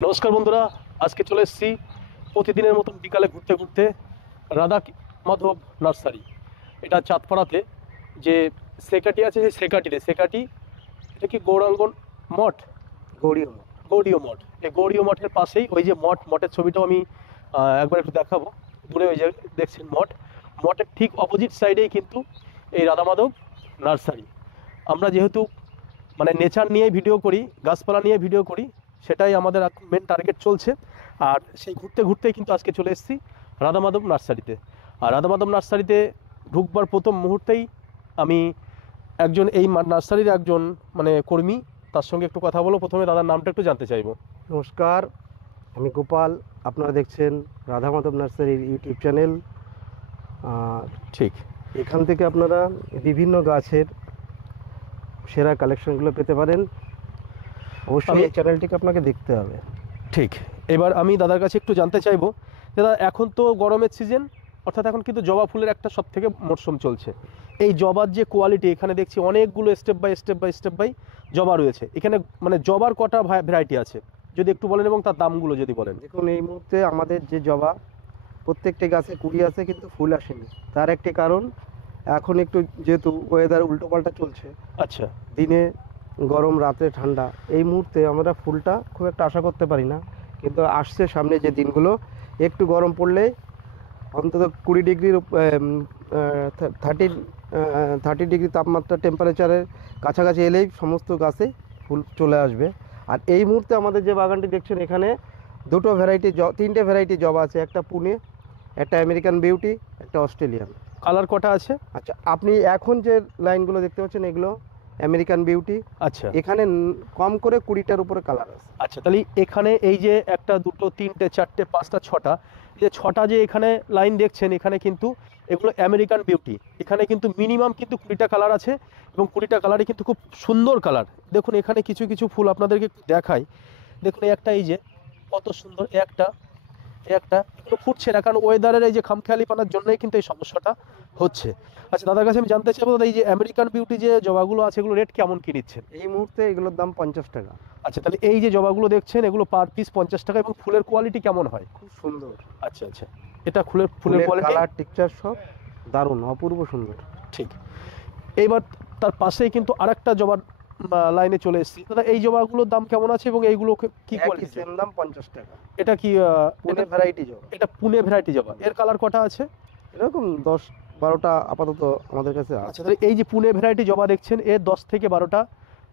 নমস্কার বন্ধুরা, আজকে চলে এসেছি প্রতিদিনের মতন বিকালে ঘুরতে ঘুরতে রাধা মাধব নার্সারি। এটা চাঁদপাড়াতে যে সেকাটি আছে, সেই সেকাটি এটা কি গৌরাঙ্গন মঠ, গৌরীয় মঠ। গৌড়ীয় মঠ। এই গৌড়ীয় মঠের পাশেই ওই যে মঠের ছবিটাও আমি একবার একটু দেখাবো। দূরে ওই যে দেখছেন মঠের ঠিক অপোজিট সাইডেই কিন্তু এই রাধা মাধব নার্সারি। আমরা যেহেতু মানে নেচার নিয়ে ভিডিও করি, গাছপালা নিয়ে ভিডিও করি, সেটাই আমাদের মেন টার্গেট চলছে। আর সেই ঘুরতে ঘুরতেই কিন্তু আজকে চলে এসেছি রাধা মাধব নার্সারিতে। আর রাধা মাধব নার্সারিতে ঢুকবার প্রথম মুহূর্তেই আমি এই নার্সারির একজন মানে কর্মী, তার সঙ্গে একটু কথা বলবো। প্রথমে দাদার নামটা একটু জানতে চাইবো। নমস্কার, আমি গোপাল। আপনারা দেখছেন রাধা মাধব নার্সারির ইউটিউব চ্যানেল। আর ঠিক, এখান থেকে আপনারা বিভিন্ন গাছের সেরা কালেকশনগুলো পেতে পারেন। অবশ্যই এই চ্যানেলটিকে আপনাকে দেখতে হবে। ঠিক। এবার আমি দাদার কাছে একটু জানতে চাইবো, দাদা এখন তো গরমের সিজন, অর্থাৎ এখন কিন্তু জবা ফুলের একটা সব থেকে মরশুম চলছে। এই জবার যে কোয়ালিটি, এখানে দেখছি অনেকগুলো স্টেপ বাই জবা রয়েছে এখানে। মানে জবার কটা ভ্যারাইটি আছে যদি একটু বলেন, এবং তার দামগুলো যদি বলেন। দেখুন, এই মুহূর্তে আমাদের যে জবা প্রত্যেকটি গাছে কুড়ি আছে, কিন্তু ফুল আসেনি। তার একটি কারণ, এখন একটু যেহেতু ওয়েদার উল্টোপাল্টা চলছে, আচ্ছা, দিনে গরম রাতে ঠান্ডা, এই মুহূর্তে আমরা ফুলটা খুব একটা আশা করতে পারি না। কিন্তু আসছে সামনে যে দিনগুলো, একটু গরম পড়লে অন্তত 20 ডিগ্রির 30 ডিগ্রি তাপমাত্রা টেম্পারেচারের কাছাকাছি এলেই সমস্ত গাছে ফুল চলে আসবে। আর এই মুহূর্তে আমাদের যে বাগানটি দেখছেন, এখানে তিনটে ভ্যারাইটি জবা আছে। একটা পুনে, একটা আমেরিকান বিউটি, একটা অস্ট্রেলিয়ান। কালার কটা আছে? আচ্ছা, আপনি এখন যে লাইনগুলো দেখতে পাচ্ছেন, এগুলো আমেরিকান বিউটি। আচ্ছা এখানে কম করে 20টার উপরে কালার আছে। আচ্ছা, তাহলে এখানে এই যে একটা দুটো তিনটে চারটে পাঁচটা ছটা, এই যে ছটা যে এখানে লাইন দেখছেন, এখানে কিন্তু এগুলো আমেরিকান বিউটি। এখানে কিন্তু মিনিমাম কিন্তু 20টা কালার আছে, এবং 20টা কালারই কিন্তু খুব সুন্দর কালার। দেখুন এখানে কিছু কিছু ফুল আপনাদেরকে একটু দেখাই। দেখুন এই যে কত সুন্দর, এগুলো ফুটছে না, কারণ ওয়েদারের এই যে খামখেয়ালিপনার জন্যই কিন্তু এই সমস্যাটা হচ্ছে। আচ্ছা দাদার কাছে আমি জানতে চাইবো, দাদা এই যে আমেরিকান বিউটি যে জবাগুলো আছে, এগুলো রেট কেমন কি নিচ্ছেন? এই মুহূর্তে এগুলোর দাম 50 টাকা। আচ্ছা, তাহলে এই যে জবাগুলো দেখছেন, এগুলো পার পিস 50 টাকা, এবং ফুলের কোয়ালিটি কেমন হয়? খুব সুন্দর। আচ্ছা আচ্ছা, এটা ফুলের কোয়ালিটি কালার টিকচার সব দারুণ, অপূর্ব সুন্দর। ঠিক। এইবার তার পাশেই কিন্তু আরেকটা জবার লাইনে চলে এসেছি। দাদা এই জবাগুলোর দাম কেমন আছে, এবং এইগুলো কি কোয়ালিটি? সেম দাম 50 টাকা। এটা কি পুনে ভ্যারাইটি জবা। এটা পুনে ভ্যারাইটি জবা। এর কালার কটা আছে? এরকম 10-12টা আপাতত আমাদের কাছে আছে। আচ্ছা, তাহলে এই যে পুনে ভ্যারাইটি জবা দেখছেন, এর 10 থেকে 12টা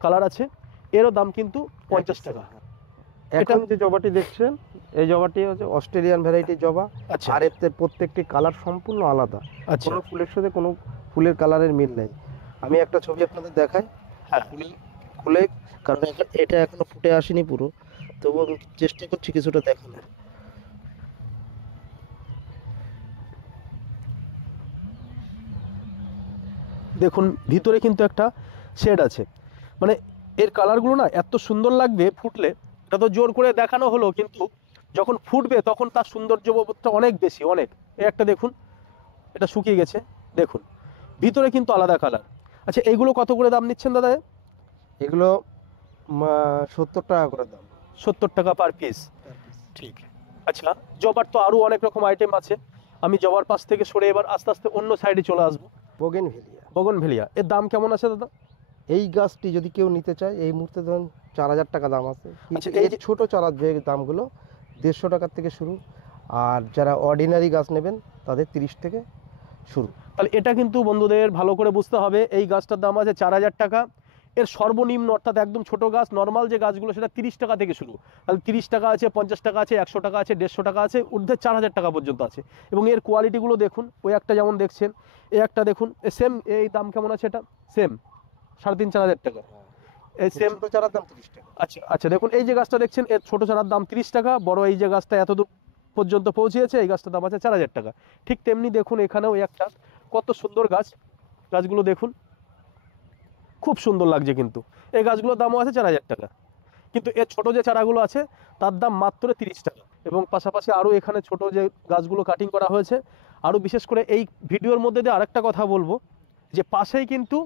কালার আছে। এরও দাম কিন্তু 50 টাকা। এখন যে জবাটি দেখছেন, এই জবাটি হচ্ছে অস্ট্রেলিয়ান ভ্যারাইটির জবা। আচ্ছা, আর এতে প্রত্যেকটি কালার সম্পূর্ণ আলাদা। আচ্ছা, কোনো ফুলের সাথে কোনো ফুলের কালারের মিল নেই। আমি একটা ছবি আপনাদের দেখাই। হ্যাঁ, ফুলে, কারণ এটা এখনো ফুটে আসেনি পুরো, তবুও আমি চেষ্টা করছি কিছুটা দেখানোর। দেখুন ভিতরে কিন্তু একটা শেড আছে। মানে এর কালারগুলো না এত সুন্দর লাগবে ফুটলে। এটা তো জোর করে দেখানো হলো, কিন্তু যখন ফুটবে তখন তার সৌন্দর্যবোধটা অনেক বেশি, অনেক। এই একটা দেখুন, এটা শুকিয়ে গেছে, দেখুন ভিতরে কিন্তু আলাদা কালার। আচ্ছা, এইগুলো কত করে দাম নিচ্ছেন দাদা? এগুলো 70 টাকা করে দাম। 70 টাকা পার পিস। ঠিক। আচ্ছা, জবার তো আরও অনেক রকম আইটেম আছে। আমি জবার পাশ থেকে সরে এবার আস্তে আস্তে অন্য সাইডে চলে আসবো। বোগেনভেলিয়া। বগনভেলিয়া, এর দাম কেমন আছে দাদা? এই গাছটি যদি কেউ নিতে চায়, এই মুহূর্তে ধরুন 4000 টাকা দাম আছে। আচ্ছা, এই যে ছোটো চারার যে দামগুলো 150 টাকার থেকে শুরু। আর যারা অর্ডিনারি গাছ নেবেন, তাদের 30 থেকে শুরু। তাহলে এটা কিন্তু বন্ধুদের ভালো করে বুঝতে হবে। এই গাছটার দাম আছে 4000 টাকা। এর সর্বনিম্ন, অর্থাৎ একদম ছোট গাছ নর্মাল যে গাছগুলো, সেটা 30 টাকা থেকে শুরু। তাহলে 30 টাকা আছে, 50 টাকা আছে, 100 টাকা আছে, 150 টাকা আছে, ঊর্ধ্বে 4000 টাকা পর্যন্ত আছে। এবং এর কোয়ালিটিগুলো দেখুন, ওই একটা যেমন দেখছেন, এই একটা দেখুন, সেম। এই দাম কেমন আছে? এটা সেম 3500-4000 টাকা। এই সেম ছোটো চারার দাম 30 টাকা। আচ্ছা আচ্ছা, দেখুন এই যে গাছটা দেখছেন, এর ছোটো চারার দাম 30 টাকা। বড় এই যে গাছটা এতদূর পর্যন্ত পৌঁছেছে, এই গাছটার দাম আছে 4000 টাকা। ঠিক তেমনি দেখুন এখানেও একটা কত সুন্দর গাছ, গাছগুলো দেখুন খুব সুন্দর লাগছে। কিন্তু এই গাছগুলোর দামও আছে 4000 টাকা, কিন্তু এর ছোট যে চারাগুলো আছে তার দাম মাত্র 30 টাকা। এবং পাশাপাশি আরও এখানে ছোট যে গাছগুলো কাটিং করা হয়েছে। আরও বিশেষ করে এই ভিডিওর মধ্যে দিয়ে আরেকটা কথা বলবো, যে পাশেই কিন্তু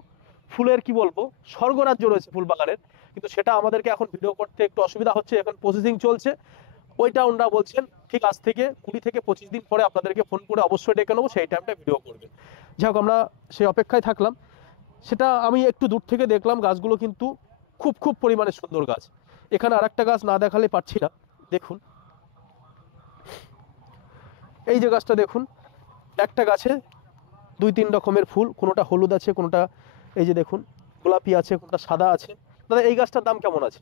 ফুলের কি বলবো স্বর্গরাজ্য রয়েছে ফুল বাগানের। কিন্তু সেটা আমাদেরকে এখন ভিডিও করতে একটু অসুবিধা হচ্ছে, এখন প্রসেসিং চলছে। ওইটা ওনারা বলছেন ঠিক আজ থেকে 20 থেকে 25 দিন পরে আপনাদেরকে ফোন করে অবশ্যই ডেকে নেবো, সেই টাইমটা ভিডিও করবেন। যাই হোক, আমরা সেই অপেক্ষায় থাকলাম। সেটা আমি একটু দূর থেকে দেখলাম, গাছগুলো কিন্তু খুব খুব পরিমাণে সুন্দর গাছ। এখানে আরেকটা গাছ না দেখালে পারছি না, দেখুন এই যে গাছটা দেখুন, একটা গাছে 2-3 রকমের ফুল, কোনোটা হলুদ আছে, কোনোটা এই যে দেখুন গোলাপি আছে, কোনোটা সাদা আছে। দাদা এই গাছটার দাম কেমন আছে?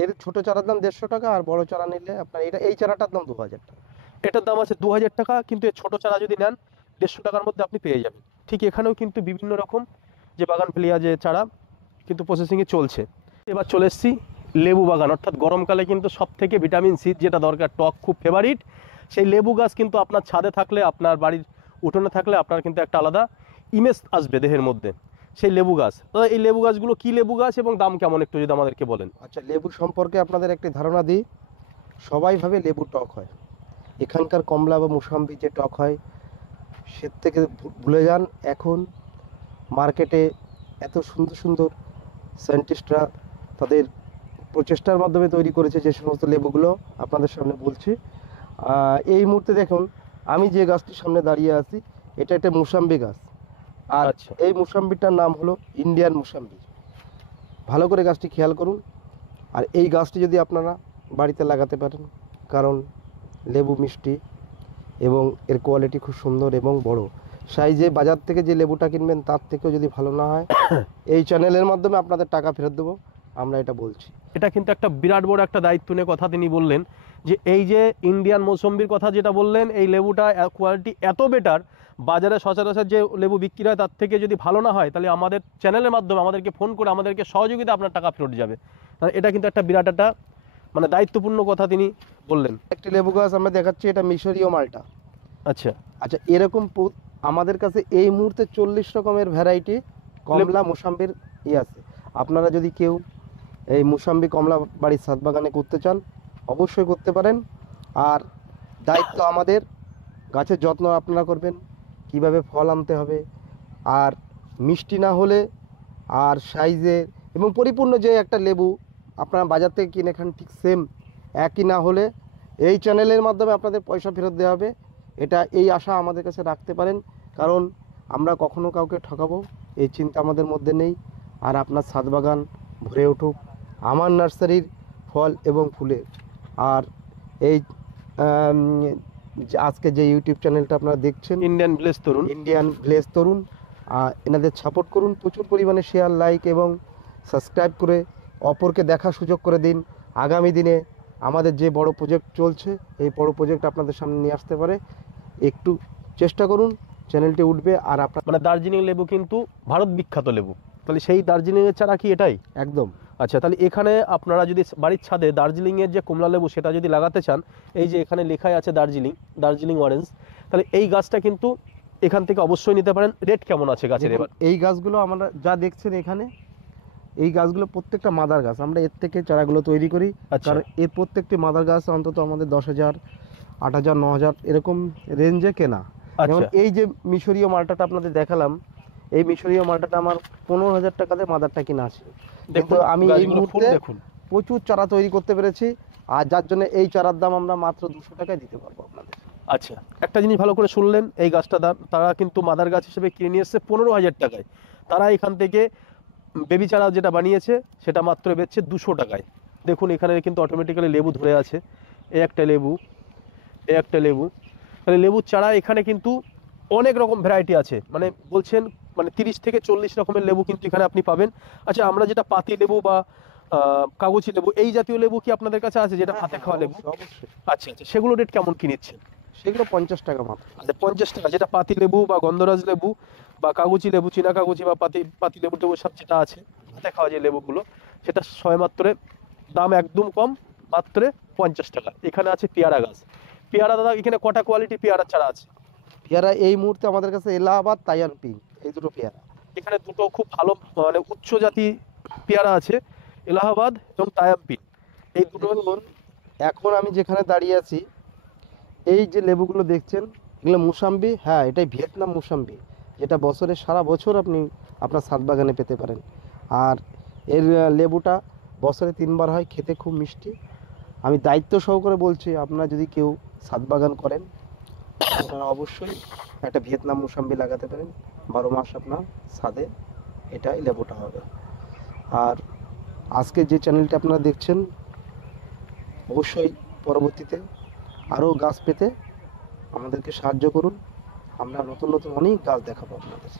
এর ছোট চারার দাম 150 টাকা, আর বড় চারা নিলে আপনার এই চারাটার দাম 2000 টাকা। এটার দাম আছে 2000 টাকা, কিন্তু এর ছোট চারা যদি নেন 150 টাকার মধ্যে আপনি পেয়ে যাবেন। ঠিক এখানেও কিন্তু বিভিন্ন রকম যে বাগানভেলিয়া যে চারা কিন্তু প্রসেসিংয়ে চলছে। এবার চলে এসেছি লেবু বাগান, অর্থাৎ গরমকালে কিন্তু সব থেকে ভিটামিন সি যেটা দরকার, টক খুব ফেভারিট, সেই লেবু গাছ কিন্তু আপনার ছাদে থাকলে, আপনার বাড়ির উঠোনে থাকলে আপনার কিন্তু একটা আলাদা ইমেজ আসবে দেহের মধ্যে, সেই লেবু গাছ। দাদা এই লেবু গাছগুলো কি লেবু গাছ এবং দাম কেমন একটু যদি আমাদেরকে বলেন। আচ্ছা, লেবু সম্পর্কে আপনাদের একটি ধারণা দিই। সবাই ভাবে লেবু টক হয়, এখানকার কমলা বা মুসাম্বি যে টক হয় সে থেকে ভুলে যান। এখন মার্কেটে এত সুন্দর সুন্দর সায়েন্টিস্টরা তাদের প্রচেষ্টার মাধ্যমে তৈরি করেছে যে সমস্ত লেবুগুলো আপনাদের সামনে বলছি। এই মুহূর্তে দেখুন আমি যে গাছটির সামনে দাঁড়িয়ে আছি, এটা একটা মুসাম্বি গাছ। আর আচ্ছা, এই মুসাম্বিটার নাম হলো ইন্ডিয়ান মুসাম্বি। ভালো করে গাছটি খেয়াল করুন। আর এই গাছটি যদি আপনারা বাড়িতে লাগাতে পারেন, কারণ লেবু মিষ্টি এবং এর কোয়ালিটি খুব সুন্দর এবং বড় সাইজে, বাজার থেকে যে লেবুটা কিনবেন তার থেকেও যদি ভালো না হয় এই চ্যানেলের মাধ্যমে আপনাদের টাকা ফেরত দেবো, আমরা এটা বলছি। এটা কিন্তু একটা বিরাট বড় একটা দায়িত্ব নিয়ে কথা তিনি বললেন, যে এই যে ইন্ডিয়ান মৌসম্বির কথা যেটা বললেন, এই লেবুটা কোয়ালিটি এত বেটার, বাজারে সচরাচর যে লেবু বিক্রি হয় তার থেকে যদি ভালো না হয়, তাহলে আমাদের চ্যানেলের মাধ্যমে আমাদেরকে ফোন করে আমাদেরকে সহযোগিতা আপনার টাকা ফেরত যাবে। এটা কিন্তু একটা বিরাট একটা মানে দায়িত্বপূর্ণ কথা তিনি বললেন। একটি লেবু গাছ আমরা দেখাচ্ছি, এটা মিশরীয় মালটা। আচ্ছা, আচ্ছা, এরকম আমাদের কাছে এই মুহূর্তে 40 রকমের ভ্যারাইটি কমলা মুসাম্বির আছে। আপনারা যদি কেউ এই মুসাম্বি কমলা বাড়ির ছাদ বাগানে করতে চান অবশ্যই করতে পারেন। আর দায়িত্ব আমাদের, গাছের যত্ন আপনারা করবেন, কিভাবে ফল আনতে হবে, আর মিষ্টি না হলে আর সাইজে এবং পরিপূর্ণ যে একটা লেবু আপনারা বাজার থেকে কিনে খান ঠিক সেম একই না হলে এই চ্যানেলের মাধ্যমে আপনাদের পয়সা ফেরত দেওয়া হবে। এই আশা আমাদের কাছে রাখতে পারেন, কারণ আমরা কখনো কাউকে ঠকাবো এই চিন্তা আমাদের মধ্যে নেই। আর আপনার ছাদ বাগান ভরে উঠুক আমার নার্সারির ফল এবং ফুলের। আর এই আজকে যে ইউটিউব চ্যানেলটা আপনারা দেখছেন, ইন্ডিয়ান ভিলেজ তরুণ, এনাদের সাপোর্ট করুন, প্রচুর পরিমাণে শেয়ার, লাইক এবং সাবস্ক্রাইব করে অপরকে দেখার সুযোগ করে দিন। আগামী দিনে আমাদের যে বড় প্রজেক্ট চলছে, এই বড় প্রজেক্ট আপনাদের সামনে নিয়ে আসতে পারে। একটু চেষ্টা করুন, চ্যানেলটি উঠবে। আর আপনার মানে দার্জিলিং লেবু কিন্তু ভারত বিখ্যাত লেবু, তাহলে সেই দার্জিলিংয়ের চারা কি এটাই? একদম। আচ্ছা, তাহলে এখানে আপনারা যদি বাড়ির ছাদে দার্জিলিংয়ের যে কমলা লেবু সেটা যদি লাগাতে চান, এই যে এখানে লেখাই আছে দার্জিলিং অরেঞ্জ, তাহলে এই গাছটা কিন্তু এখান থেকে অবশ্যই নিতে পারেন। রেট কেমন আছে গাছের এবার? এই গাছগুলো আমরা যা দেখছেন এখানে, এই গাছগুলো প্রত্যেকটা মাদার গাছ, আমরা এর থেকে চারাগুলো তৈরি করি। কারণ এর প্রত্যেকটি মাদার গাছ অন্তত আমাদের 10,000, 8,000, 9,000 এরকম রেঞ্জে কেনা। যেমন এই যে মিশরীয় মালটাটা আপনাদের দেখালাম, এই মিশরীয় মালটাটা আমার 15,000 টাকাতে মাদারটা কিনা আছে। কিন্তু আমি এই মুহূর্তে প্রচুর চারা তৈরি করতে পেরেছি, আর যার জন্য এই চারার দাম আমরা মাত্র 200 টাকায় দিতে পারবো আপনাদের। আচ্ছা, একটা জিনিস ভালো করে শুনলেন, এই গাছটা দাম তারা কিন্তু মাদার গাছ হিসেবে কিনে নিয়ে এসছে 15,000 টাকায়। তারা এখান থেকে বেবি চারা যেটা বানিয়েছে সেটা মাত্র বেচছে 200 টাকায়। দেখুন এখানে কিন্তু অটোমেটিক্যালি লেবু ধরে আছে, এই একটা লেবু, এই একটা লেবু। তাহলে লেবুর চারা এখানে কিন্তু অনেক রকম ভ্যারাইটি আছে, মানে বলছেন মানে 30 থেকে 40 রকমের লেবু কিন্তু এখানে আপনি পাবেন। আচ্ছা, আমরা যেটা পাতি লেবু বা কাগজি লেবু, এই জাতীয় লেবু কি আপনাদের কাছে আছে, যেটা হাতে খাওয়া লেবু? অবশ্যই। আচ্ছা আচ্ছা, সেগুলো রেট কেমন কি নিচ্ছেন? সেগুলো 50 টাকা মাত্র। আচ্ছা, 50 টাকা। যেটা পাতি লেবু বা গন্ধরাজ লেবু বা কাগজি লেবু, চীনা কাগজি বা পাতি লেবু টেবু সব যেটা আছে হাতে খাওয়া যে লেবুগুলো, সেটা সবেমাত্র দাম একদম কম, মাত্র 50 টাকা। এখানে আছে পেয়ারা গাছ। পেয়ারা দাদা এখানে কটা কোয়ালিটি পেয়ারা চারা আছে? পেয়ারা এই মুহূর্তে আমাদের কাছে এলাহাবাদ, তাইয়ান পিঙ্ক, এই দুটো পেয়ারা। এখানে দুটো খুব ভালো মানে উচ্চ জাতি পেয়ারা আছে, এলাহাবাদ এবং তায়াম্পি। এই দুটো এখন আমি যেখানে দাঁড়িয়ে আছি, এই যে লেবুগুলো দেখছেন এগুলো মুসাম্বি। হ্যাঁ, এটাই ভিয়েতনাম মুসাম্বি, যেটা বছরে সারা বছর আপনি আপনার ছাদ বাগানে পেতে পারেন। আর এর লেবুটা বছরে 3 বার হয়, খেতে খুব মিষ্টি। আমি দায়িত্ব সহকারে বলছি, আপনারা যদি কেউ ছাদ বাগান করেন আপনারা অবশ্যই একটা ভিয়েতনাম মোসাম্বি লাগাতে পারেন। 12 মাস আপনার ছাদে এটাই লেবুটা হবে। আর আজকে যে চ্যানেলটা আপনারা দেখছেন, অবশ্যই পরবর্তীতে আরও গাছ পেতে আমাদেরকে সাহায্য করুন। আমরা নতুন নতুন অনেক গাছ দেখাবো আপনাদের।